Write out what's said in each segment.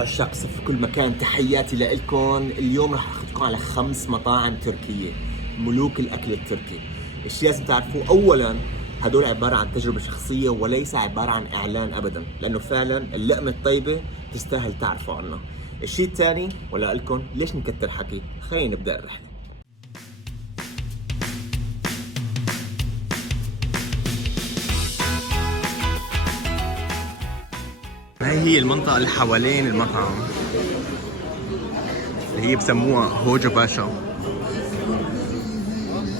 عشاق صف في كل مكان، تحياتي لإلكم. اليوم رح أخذكم على 5 مطاعم تركية، ملوك الأكل التركي. الشيء لازم تعرفوه، أولاً هدول عبارة عن تجربة شخصية وليس عبارة عن إعلان أبداً، لأنه فعلاً اللقمة الطيبة تستاهل تعرفوا عنها. الشيء الثاني ولا لكم، ليش نكتر حكي؟ خلينا نبدأ الرحلة. هاي هي المنطقة اللي حوالين المطعم اللي هي بسموها هوجا باشا.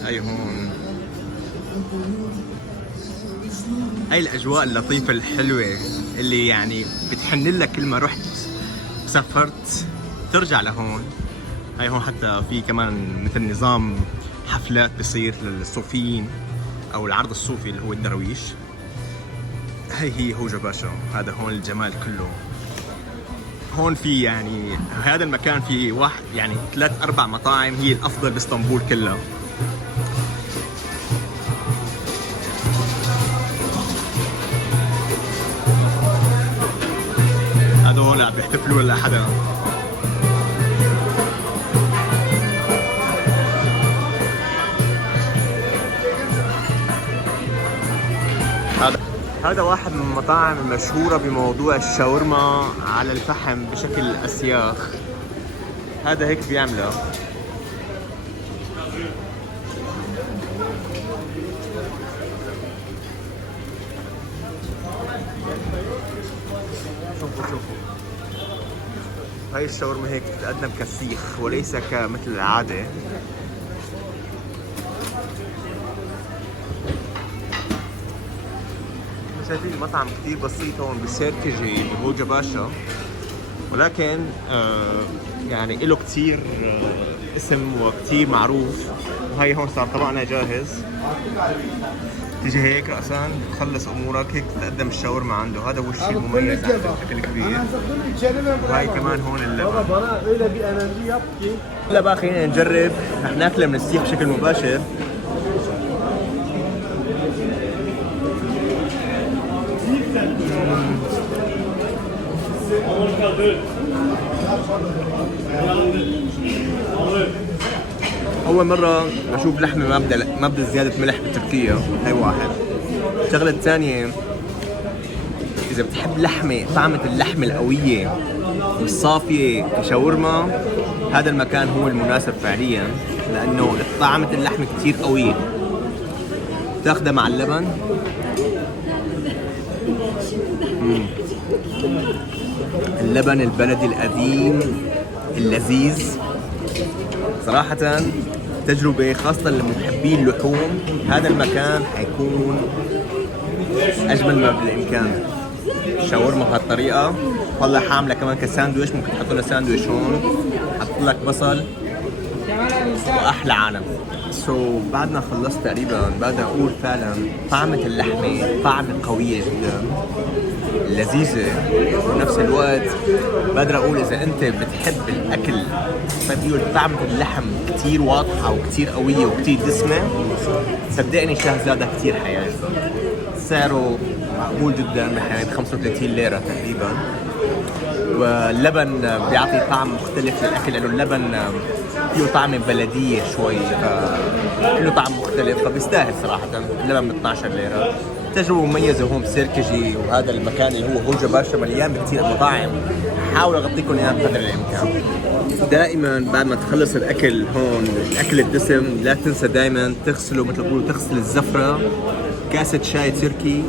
هاي هون، هاي الأجواء اللطيفة الحلوة اللي يعني بتحن لك كل ما رحت سافرت ترجع لهون. هاي هون حتى في كمان مثل نظام حفلات بصير للصوفيين أو العرض الصوفي اللي هو الدرويش. هاي هي هوجا باشا، هذا هون الجمال كله. هون في يعني هذا المكان فيه واحد يعني 3-4 مطاعم هي الأفضل باسطنبول كلها. هذا هون عم بيحتفلوا ولا حدا؟ هذا واحد من المطاعم المشهورة بموضوع الشاورما على الفحم بشكل أسياخ. هذا هيك بيعمله. شوفوا هاي الشاورما هيك بتقدم كسيخ وليس كمثل العادة. شايفين المطعم كتير بسيط هون بسيركجي بهوجا باشا، ولكن يعني له كتير اسم وكتير معروف. وهي هون صار طبقنا جاهز، تيجي هيك رأسا تخلص امورك هيك تقدم الشاورما عنده. هذا هو الشيء المميز عنده بشكل كبير. وهي كمان هون اللبن. هلا بقى خلينا نجرب، رح ناكله من السيخ بشكل مباشر. أول مرة أشوف لحمة مبدأ زيادة ملح بتركيا، هاي واحد. الشغلة الثانية، إذا بتحب لحمة طعمة اللحمة القوية والصافية كشاورما، هذا المكان هو المناسب فعليا، لأنه طعمة اللحمة كتير قوية. تاخدها مع اللبن. اللبن البلدي القديم اللذيذ صراحة. تجربة خاصة لمحبي اللحوم، هذا المكان حيكون أجمل ما بالإمكان. شاورما بهالطريقة، والله حاملة كمان كساندويش، ممكن تحطوا لها ساندويش هون، حط لك بصل وأحلى عالم. بعدنا خلصت تقريبا، بقدر أقول فعلا طعمة اللحمة طعمة قوية جدا لذيذة. وبنفس الوقت بقدر أقول إذا أنت بتحب الأكل فبيقول طعمة اللحم كتير واضحة وكتير قوية وكتير دسمة، صدقني شهزادة كتير حياة. سعره معقول جدا، بحدود 35 ليرة تقريبا. واللبن بيعطي طعم مختلف للأكل، لأنه اللبن فيه طعم بلدية شوي، له طعم مختلف، فبيستاهل صراحة. اللبن ب 12 ليرة. تجربة مميزة هون بسيركجي، وهذا المكان اللي هو هوجا باشا مليان بكثير مطاعم. حاول اغطيكم اياها بقدر الامكان. دائما بعد ما تخلص الاكل هون، الاكل الدسم، لا تنسى دائما تغسله، مثل ما بيقولوا تغسل الزفرة. كاسة شاي تركي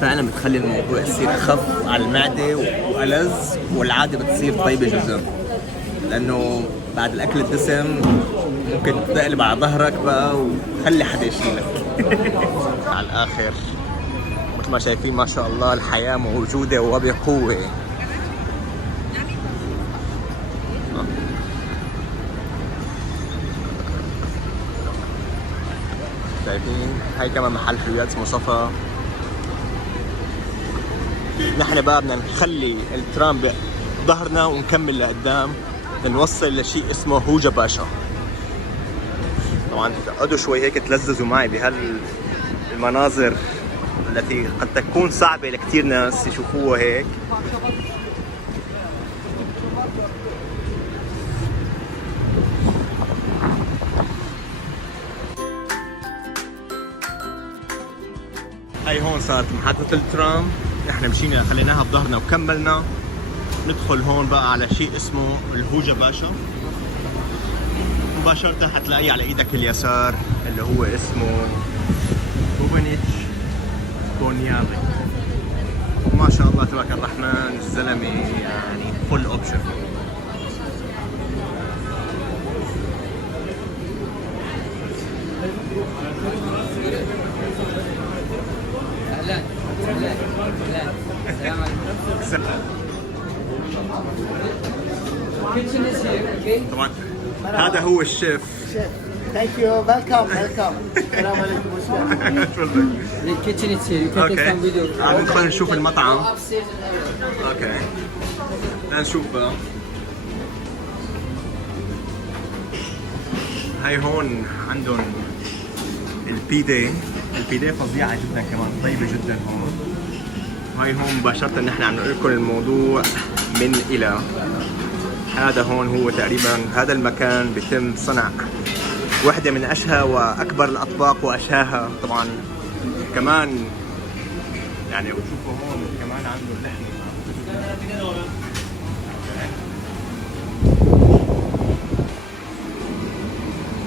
فعلا بتخلي الموضوع يصير خف على المعدة وألذ، والعادة بتصير طيبة جدا. لأنه بعد الأكل الدسم ممكن تقلب على ظهرك بقى وخلي حدا يشيلك. على الآخر مثل ما شايفين ما شاء الله الحياة موجودة وبقوة. شايفين هاي كمان محل حلويات اسمه صفا. نحن بقى بدنا نخلي الترام بظهرنا ونكمل لقدام لنوصل لشيء اسمه هوجا باشا. طبعا اقعدوا شوي هيك تلذذوا معي بهالمناظر التي قد تكون صعبة لكثير ناس يشوفوها هيك. هاي هون صارت محطة الترام، احنا مشينا خليناها بظهرنا وكملنا. ندخل هون بقى على شيء اسمه الهوجة باشا، مباشرة حتلاقيه على ايدك اليسار اللي هو اسمه كوبانيتش كونيافي. ما شاء الله تبارك الرحمن الزلمة يعني فل اوبشن. اهلا اهلا اهلا السلام عليكم. طبعا هذا هو الشيف. Thank you. Welcome. Welcome. السلام عليكم. The kitchen is here. You can take some video. عم ندخل نشوف المطعم. Upstairs and everything. اوكي لنشوف بقى. هاي هون عندهم البيدي. البيدي فظيعة جدا كمان، طيبة جدا هون. هاي هون مباشرة نحن عم نقول لكم الموضوع من إلى. هذا هون هو تقريبا هذا المكان بيتم صنع واحدة من أشهى وأكبر الأطباق وأشهاها طبعا. كمان يعني وشوفوا هون كمان عنده اللحم.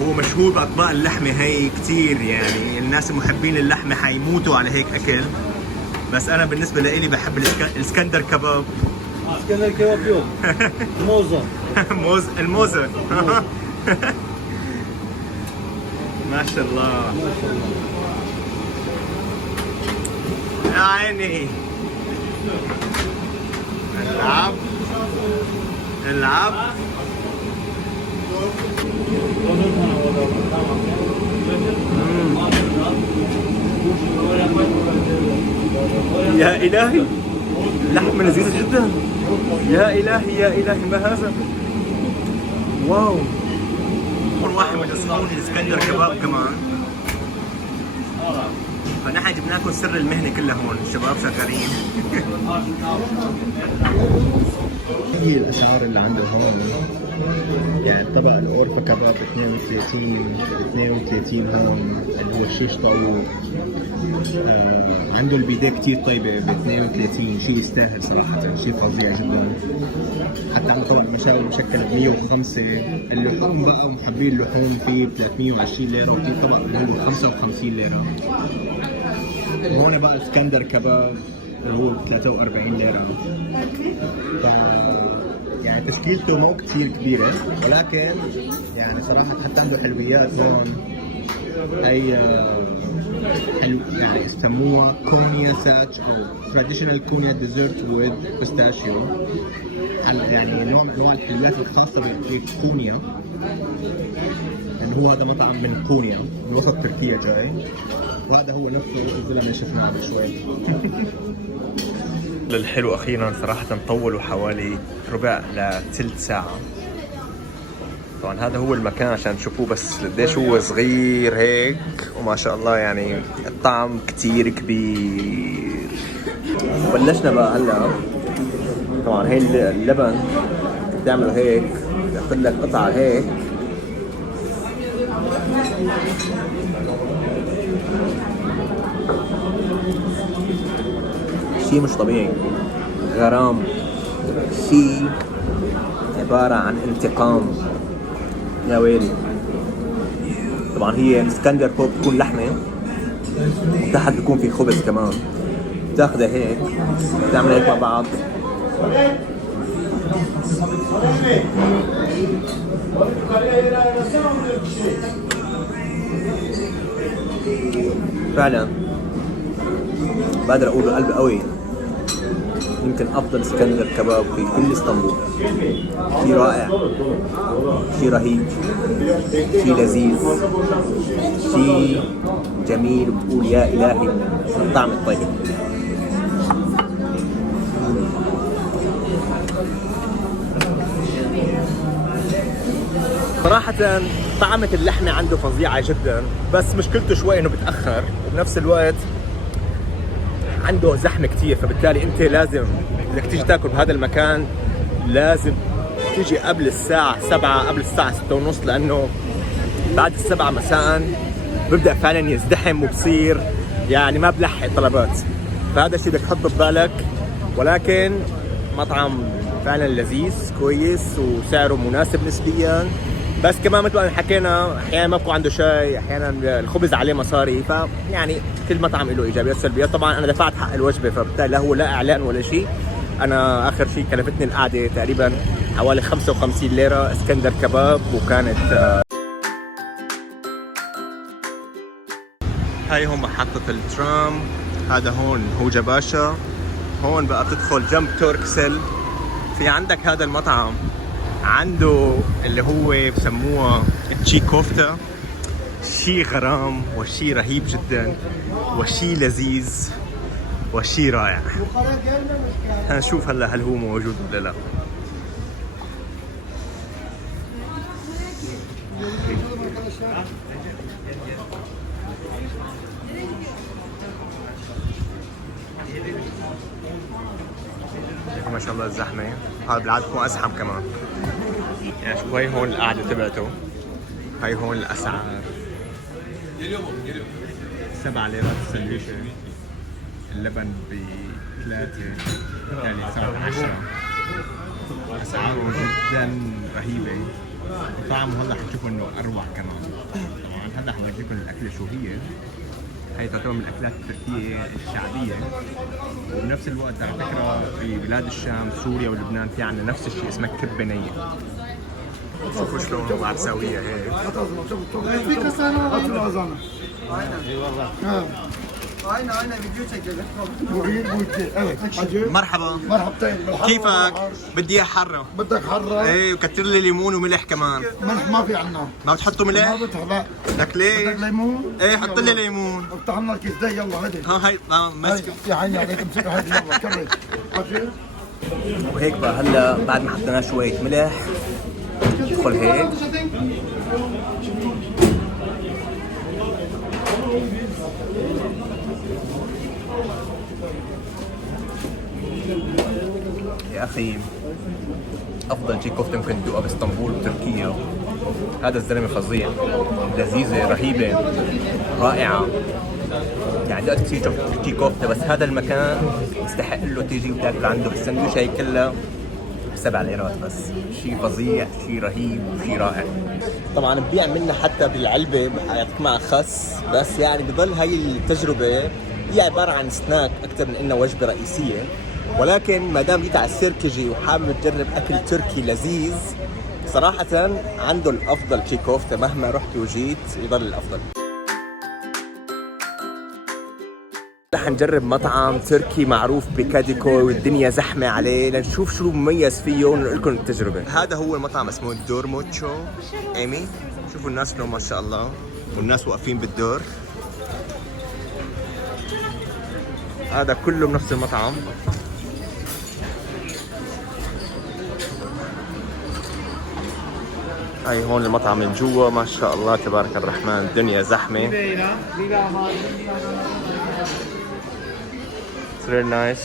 هو مشهور بأطباق اللحمة هي كتير، يعني الناس المحبين للحمة حيموتوا على هيك أكل. بس أنا بالنسبة لإلي بحب الاسكندر كباب. اسكندر كباب يوم. موزة. الموزة. ما شاء الله. يا عيني. العب. يا إلهي لحمة لذيذة جدا. يا إلهي يا إلهي ما هذا. واو. واحد من صناع الاسكندر كباب كمان. فنحن جبنا لكم سر المهنة كلها هون، الشباب شغالين. هي الأسعار اللي عنده هون. يعني طبق الأورفا كباب 32 هون اللي هو الشيش طاووق. عنده البيديه كتير طيبة ب 32، شيء يستاهل صراحة، شيء فظيع جدا. حتى عنده طبق مشاوي مشكل ب 105. اللحوم بقى محبين اللحوم فيه ب 320 ليرة، وفي طبق اللي هو 55 ليرة. وهون بقى اسكندر كباب اللي هو ب 43 ليرة. يعني تشكيلته مو كتير كبيرة، ولكن يعني صراحة حتى عنده حلويات هون. هي حلو يعني يسموها كونيا ساتش او تراديشنال كونيا ديزرت وذ بيستاشيو. يعني نوع من انواع الحلويات الخاصة بكونيا، اللي هو هذا مطعم من كونيا من وسط تركيا جاي. وهذا هو نفسه الزلمة شفناه قبل شوي. للحلو اخيرا صراحة طولوا حوالي ربع لثلث ساعة. طبعا هذا هو المكان عشان تشوفوه بس قديش هو صغير هيك، وما شاء الله يعني الطعم كتير كبير. بلشنا بقى هلا. طبعا هي اللبن بتعمل هيك، بياخذ لك قطعة هيك. شيء مش طبيعي، غرام، شيء عبارة عن انتقام يا ويلي. طبعا هي اسكندر فوق بتكون لحمة وتحت بيكون في خبز كمان. بتاخذها هيك بتعمل هيك مع بعض. فعلا بقدر اقول بقلب قوي يمكن افضل اسكندر كباب في كل اسطنبول. شيء رائع، شيء رهيب، شيء لذيذ، شيء جميل. بتقول يا الهي الطعم الطيب. صراحة طعمة اللحمة عنده فظيعة جدا، بس مشكلته شوي انه بتأخر، وبنفس الوقت عنده زحمة كتير. فبالتالي انت لازم بدك تيجي تاكل بهذا المكان لازم تيجي قبل الساعة 7، قبل الساعة 6:30، لانه بعد 7 مساء ببدأ فعلا يزدحم وبصير يعني ما بلحق طلبات، فهذا الشيء بدك تحطه ببالك. ولكن مطعم فعلا لذيذ كويس وسعره مناسب نسبيا، بس كمان مثل ما حكينا احيانا ما بكون عنده شيء، احيانا الخبز عليه مصاري، فيعني كل مطعم له ايجابيات وسلبيات. طبعا انا دفعت حق الوجبه، فبالتالي لا هو لا اعلان ولا شيء. انا اخر شيء كلفتني القعده تقريبا حوالي 55 ليره اسكندر كباب، وكانت هاي هون محطة الترام. هذا هون هوجة باشا. هون بقى بتدخل جنب توركسل. في عندك هذا المطعم عنده اللي هو بسموها تشي كوفتا، شي غرام وشي رهيب جدا وشي لذيذ وشي رائع. هنشوف هلا هل هو موجود ولا لا. ما شاء الله الزحمة، هذا بالعادة بكون أزحم كمان. يعني شوي هون القعدة تبعته. هاي هون الأسعار. 7 ليرات السندويشة، اللبن ب3، يعني صار 10. أسعاره جدا رهيبة، وطعمه هلا حتشوفوا إنه أروع كمان. طبعا هلا حنورجيكم لكم الأكلة شو هي. هي تعتبر من الأكلات التركية الشعبية، وبنفس الوقت على فكرة في بلاد الشام سوريا ولبنان في عندنا نفس الشيء اسمه كبة نية. شوفوا شلون عم تسويها هيك. Aynen video çekelim. مرحبا. مرحبتين. كيفك؟ بدي اياها حرة. بدك حرة؟ ايه وكتر لي ليمون وملح كمان. ملح ما في عنا. ما بتحطوا ملح؟ ما بتحط. بدك ليه؟ بدك ليمون؟ ايه حط لي ليمون. افتح لنا الكيس ده يلا هدي. ها هاي ماسك. يا عيني عليك امسكها هدي يلا كمل. وهيك بقى هلا بعد ما حطينا شوية ملح ندخل هيك. يا اخي افضل شي كفته ممكن تدوقها باسطنبول وتركيا. هذا الزلمه فظيع، لذيذه رهيبه رائعه. يعني دقت كثير تركي كفته، بس هذا المكان يستحق له تيجي وتاكل عنده. السندويشه هي كلها 7 ليرات بس. شيء فظيع، شيء رهيب، شيء رائع. طبعا ببيع منها حتى بالعلبه يعطيك معها خس، بس يعني بضل هاي التجربه هي عباره عن سناك اكثر من انها وجبه رئيسيه. ولكن ما دام جيت على السيركجي وحابب تجرب اكل تركي لذيذ، صراحه عنده الافضل شي كفته. مهما رحت وجيت يضل الافضل. رح نجرب مطعم تركي معروف بكاديكو والدنيا زحمة عليه، لنشوف شو مميز فيه ونقول لكم التجربة. هذا هو المطعم اسمه دورموتشو ايمي. شوفوا الناس شلون ما شاء الله، والناس واقفين بالدور. هذا كله بنفس المطعم. هاي هون المطعم من جوا، ما شاء الله تبارك الرحمن، الدنيا زحمة. It's very nice.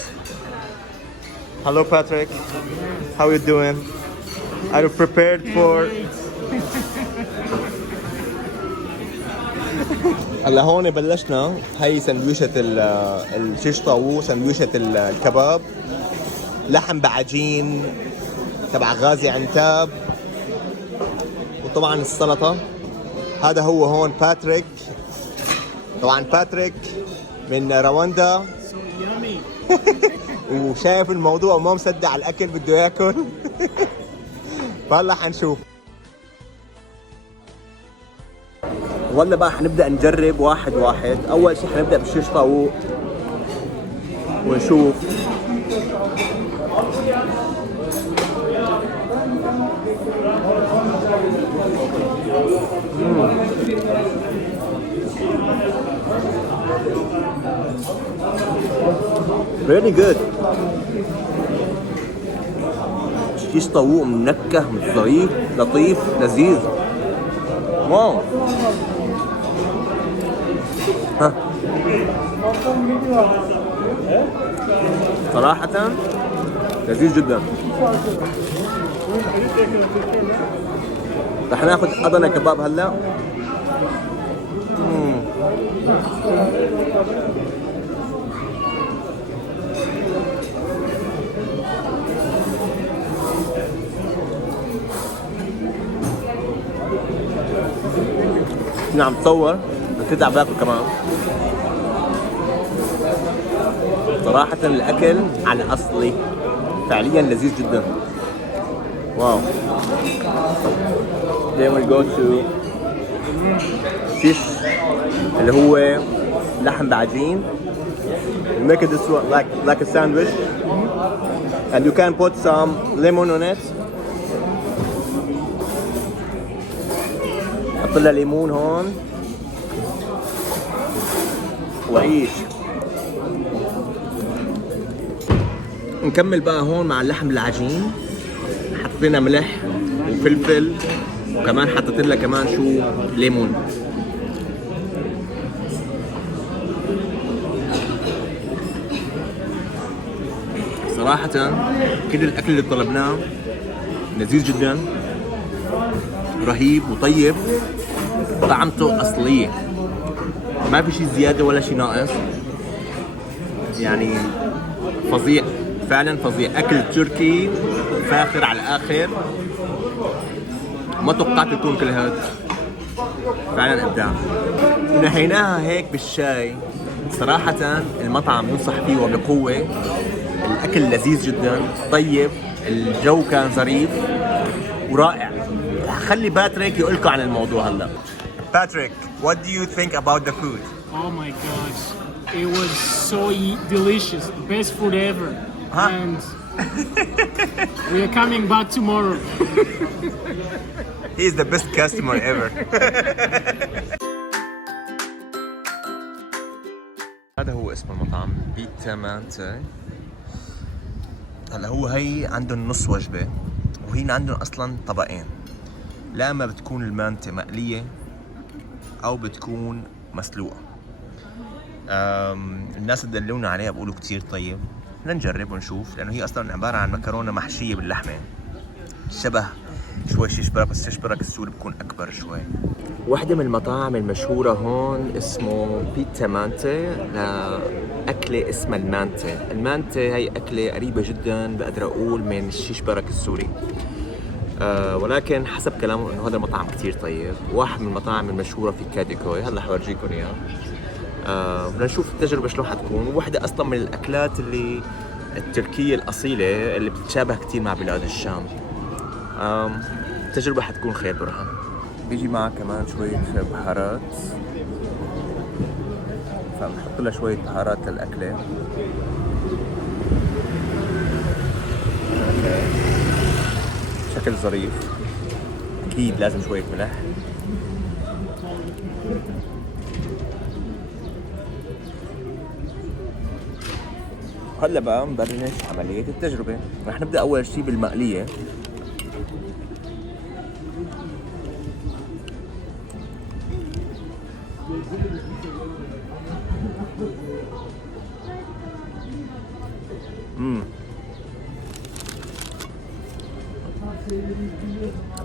Hello Patrick, how are you doing? Are you prepared for... هلا هون بلشنا. هي سندويشة الشيش طاووق، سندويشة الكباب، لحم بعجين تبع غازي عنتاب، وطبعا السلطة. هذا هو هون باتريك. طبعا باتريك من رواندا وشايف الموضوع وما مصدق على الاكل، بده ياكل. فهلا حنشوف. ولا بقى حنبدا نجرب واحد واحد. اول شيء حنبدا بالشيش طاووق ونشوف. Very good. شيش طاووق منكه، ظريف، لطيف، لذيذ. واو. ها. صراحة لذيذ جدا. رح ناخذ أضنا كباب هلا. كنا عم تصور كنت عم باكل كمان. صراحة الأكل على أصلي فعليا لذيذ جدا. واو. Then we go to shish اللي هو لحم بعجين. You make it this one like a sandwich and you can put some lemon on it. حط لها ليمون هون وعيش. نكمل بقى هون مع اللحم العجين. حطينا ملح وفلفل وكمان حطيت لها كمان شو ليمون. صراحة كل الأكل اللي طلبناه لذيذ جدا، رهيب وطيب، طعمته أصلية، ما في شيء زيادة ولا شيء ناقص، يعني فظيع فعلا فظيع. أكل تركي فاخر على الآخر، ما توقعت يكون كل هاد، فعلا إبداع. نهيناها هيك بالشاي. صراحة المطعم ينصح فيه وبقوة، الأكل لذيذ جدا طيب، الجو كان ظريف ورائع. خلي باتريك يقول لكم عن الموضوع هلا. Patrick, what do you think about the food? Oh my gosh, it was so delicious, best food ever. And we are coming back tomorrow. He is the best customer ever. هذا هو اسم المطعم، بيتزا مانتي. هلا هو هي عندهم نص وجبة، وهي عندهم اصلا طبقين، لا اما بتكون المانتي مقلية او بتكون مسلوقة. الناس اللي دلونا عليها بيقولوا كتير طيب، لنجرب ونشوف، لانه هي اصلا عبارة عن مكرونة محشية باللحمة، شبه شوي شيش برك، بس شيش برك السوري بكون اكبر شوي. واحدة من المطاعم المشهورة هون اسمه بيتزا مانتي، لأكلة اسمها المانتي. المانتي هي أكلة قريبة جدا بقدر أقول من الشيش برك السوري، ولكن حسب كلامه إنه هذا المطعم كتير طيب، واحد من المطاعم المشهورة في كاديكوي. هلا حورجيكم إياه لنشوف التجربة شلون حتكون. وواحدة أصلا من الأكلات اللي التركية الأصيلة اللي بتتشابه كتير مع بلاد الشام. التجربة حتكون خير برهان. بيجي معها كمان شوية بهارات، فبنحط لها شوية بهارات للأكلة. شكل ظريف، أكيد لازم شوية ملح. هلا بقى نبلش عملية التجربة. رح نبدأ أول شي بالمقلية.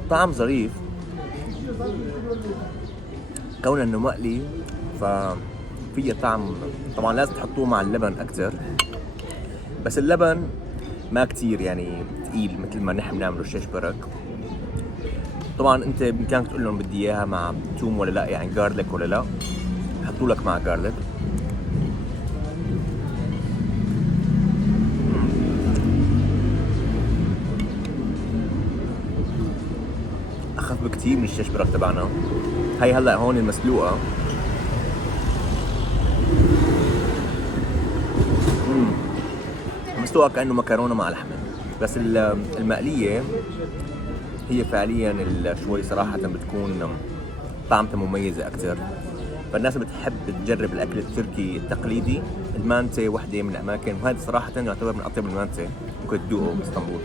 طعم ظريف، كون انه مقلي ففيه طعم. طبعا لازم تحطوه مع اللبن اكثر، بس اللبن ما كتير يعني ثقيل مثل ما نحن بنعمله الشيش برك. طبعا انت بامكانك تقول لهم بدي اياها مع توم ولا لا، يعني جارليك ولا لا، حطوا لك مع جارليك. اخف بكتير من الشيش برك تبعنا. هي هلا هون المسلوقه، مسلوقه كانه مكرونه مع لحمه، بس المقليه هي فعليا شوي صراحه بتكون طعمتها مميزه اكثر. فالناس بتحب تجرب الاكل التركي التقليدي. المانتي وحده من الاماكن، وهذا صراحه يعتبر من اطيب المانتي ممكن تدوقه باسطنبول.